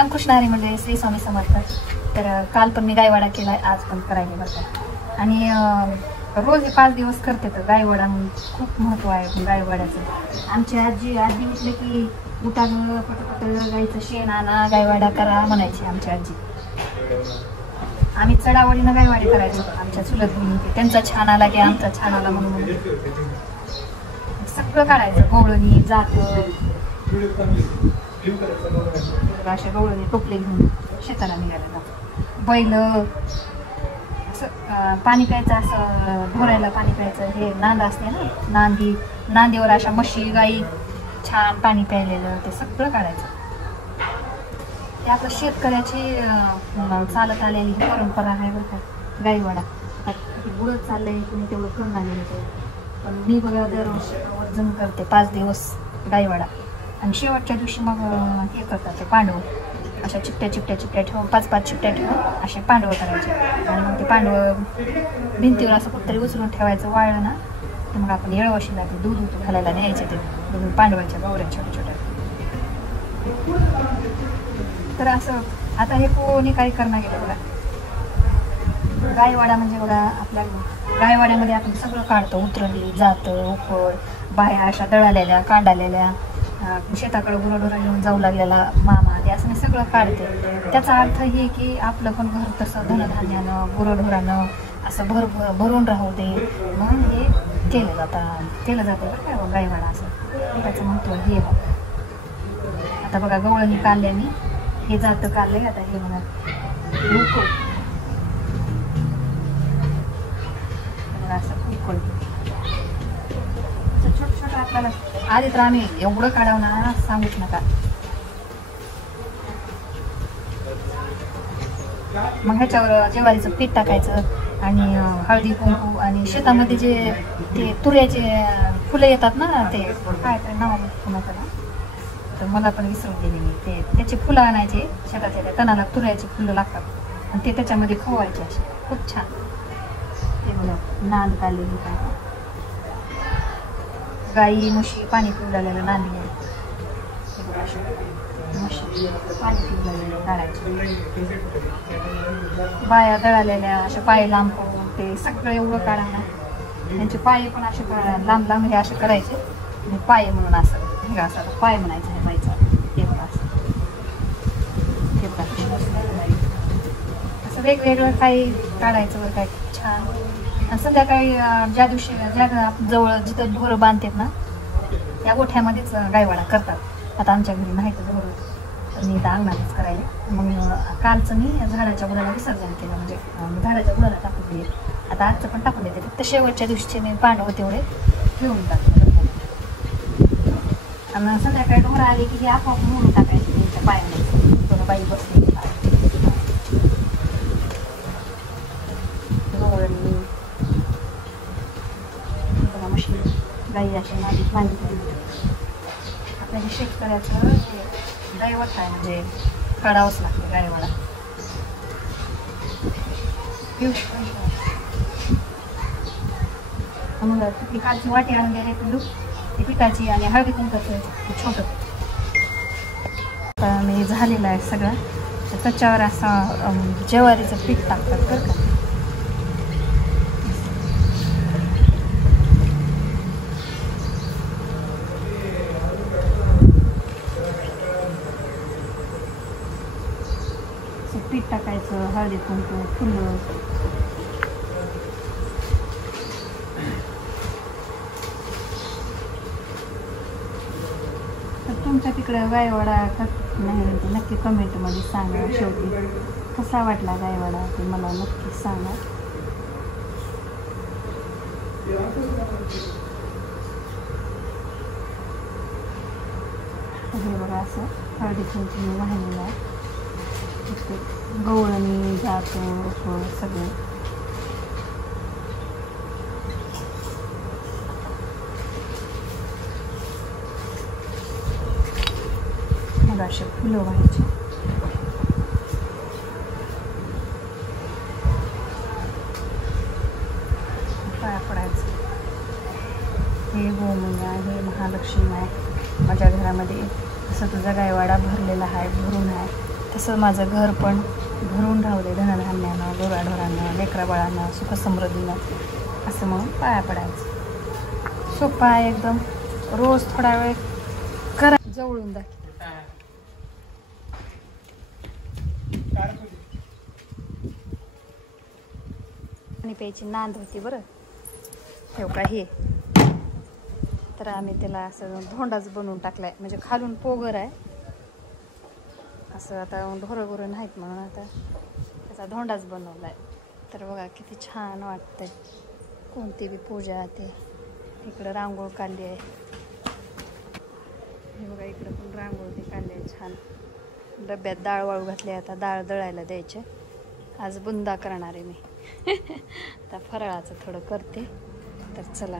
रामकृष्ण हरी म्हणजे श्री स्वामी समर्थ. तर काल पण मी गायवाडा केला, आज पण करायला बरं का. आणि रोज हे 5 दिवस करते. तर गायवाडा खूप महत्त्व आहे गायवाड्याचं. आमची आजी उठले की उठानं पटपट गाईचं शेण आणा, गायवाडा करा म्हणायची आमची आजी. आम्ही चढावडीनं गायवाडे करायचो. आमच्या चुलत बहिणी त्यांचा छान आला की आमचा छान आला म्हणून सगळं काढायचं. गवळणी जात अशा गवळणी टोपले घेऊन शेताला निघायला. बैल असं पाणी प्यायचं, असं ढोरायला पाणी प्यायचं. हे नांद असते ना, नांदीवर अशा म्हशी गाई छान पाणी प्यायलेलं ते सगळं काढायचं. ते आपलं शेतकऱ्याची चालत आलेली ही परंपरा आहे बरं का गायवाडा. बुडत चाललंय तुम्ही तेवढं करून आलेलं ते. पण मी बघा दरवर्षी वर्जन करते 5 दिवस गायवाडा. आणि शेवटच्या दिवशी मग हे करतात ते पांडव, अशा चिपट्या ठेवून 5-5 चिपट्या ठेवून असे पांडवं करायचे. आणि मग ते पांडवं भिंतीवर असं कुठतरी उचलून ठेवायचं. वाळलं ना तर मग आपण येळवशीला ते दूध घालायला न्यायचे ते पांडवाच्या गौऱ्या छोट्या. तर असं आता हे कोणी काही करणं गेलं बघा. गायवाडा म्हणजे बघा, आपल्या गायवाड्यामध्ये आपण सगळं काढतो. उतरली जातं, उकड, बाया अशा दळालेल्या कांडालेल्या, शेताकडे गुरंढोरं घेऊन जाऊ लागलेला मामा, ते असं मी सगळं काढते. त्याचा अर्थ हे की आपलं पण घर तसं धनधान्यानं गुरंढोरानं असं भरून राहू दे म्हणून हे केलं जातं बरं काय गायवाडा. असं त्याचं महत्त्व हे बघा. आता बघा गवळणी काढले मी, हे जातं काढलंय. आता हे बघा असं उकळ छोटं आपल्याला. आधी तर आम्ही एवढं काढावं ना सांगूच नका. मग ह्याच्यावर ज्वारीचं पीठ टाकायचं आणि हळदी कुंकू. आणि शेतामध्ये जे ते तुऱ्याचे फुलं येतात ना, ते काय तर नाव कुणाचं ना, तर मला पण विसरून गेली मी. ते त्याचे फुलं आणायचे शेताच्या, त्या तणाला तुऱ्याचे फुलं लागतात आणि ते त्याच्यामध्ये खवायचे असे खूप छान. ते बघा नांद काढलेली काय गाई म्हशी पाणी पिवलेलं नांदी म्हशी पाणी पिवलेलं काढायचे. बाया दळालेल्या अशा पाय लांब करून ते सगळं एवढं काढायला. त्यांचे पाय पण असे लांब हे असे करायचे आणि पाय म्हणून असं हे असं पाय म्हणायचं हे बाईचा. ते बघा असं वेगवेगळं काही काढायचं बरं काय छान. संध्याकाळी ज्या दिवशी जवळ जिथं ढोरं बांधतात ना त्या गोठ्यामध्येच गायवाडा करतात. आता आमच्या घरी नाही तर ढोरं, मी इथं अंगणातच करायला. मग कालचं मी झाडाच्या बुडाला विसर्जन केलं, म्हणजे झाडाच्या बुडाला टाकून दिले. आता आजचं पण टाकून देते. फक्त शेवटच्या दिवशीचे मी पांडव तेवढे घेऊन टाकले. आणि संध्याकाळी ढोरं आले की हे आपोआप मोडून टाकायचे त्यांच्या पायाने. थोडं बाई बसली गाई अशी नादी पाणी. आपल्या शेतकऱ्याचं दैवत आहे, म्हणजे काढावंच लागतं गायवाडा. मग ती कालची वाटी आणून द्यायला पिंडू ती पिठाची आणि हळदी कुंकाचं छोटं. आता मी झालेलं आहे सगळं. तर त्याच्यावर असं ज्वारीचं पीठ टाकतात बरं का. पीठ टाकायचं, हळदी कुंकू, फुलं. तर तुमच्या तिकडं गायवाडा नाही नक्की कमेंटमध्ये सांगा. शेवटी कसा वाटला गायवाडा ते मला नक्कीच सांगा. हे बघा असं हळदी कुंकू वाहिलेलं आहे. गवळणी जातं सगळं. मग असे फुलं व्हायचे. पाया पडायचं. हे गोमुनी आहे, हे महालक्ष्मी आहे माझ्या घरामध्ये. तसं तुझा गायवाडा भरलेला आहे, भरून आहे. तसं माझं घर पण भरून राहू धनधान्यानं, गुराढोरानं, लेकरा बाळांना, सुखसमृद्धीनं असं म्हणून पाया पडायचं. सोपं आहे एकदम. रोज थोडा वेळ करा. जवळून दाखव. पाणी प्यायची नांद होती बरं. ठेव का हे तर आम्ही त्याला असं धोंडाच बनवून टाकलाय. म्हणजे खालून पोगर आहे असं. आता ढोरं गुरं नाहीत म्हणून आता त्याचा धोंडाच बनवलाय. तर बघा किती छान वाटतंय. कोणती बी पूजा ते. इकडं रांगोळ काढली आहे. हे बघा इकडं पण रांगोळी काढली आहे छान. डब्यात डाळ वाळू घातली. आता डाळ दळायला द्यायचे. आज बुंदा करणार आहे मी. आता फराळाचं थोडं करते. तर चला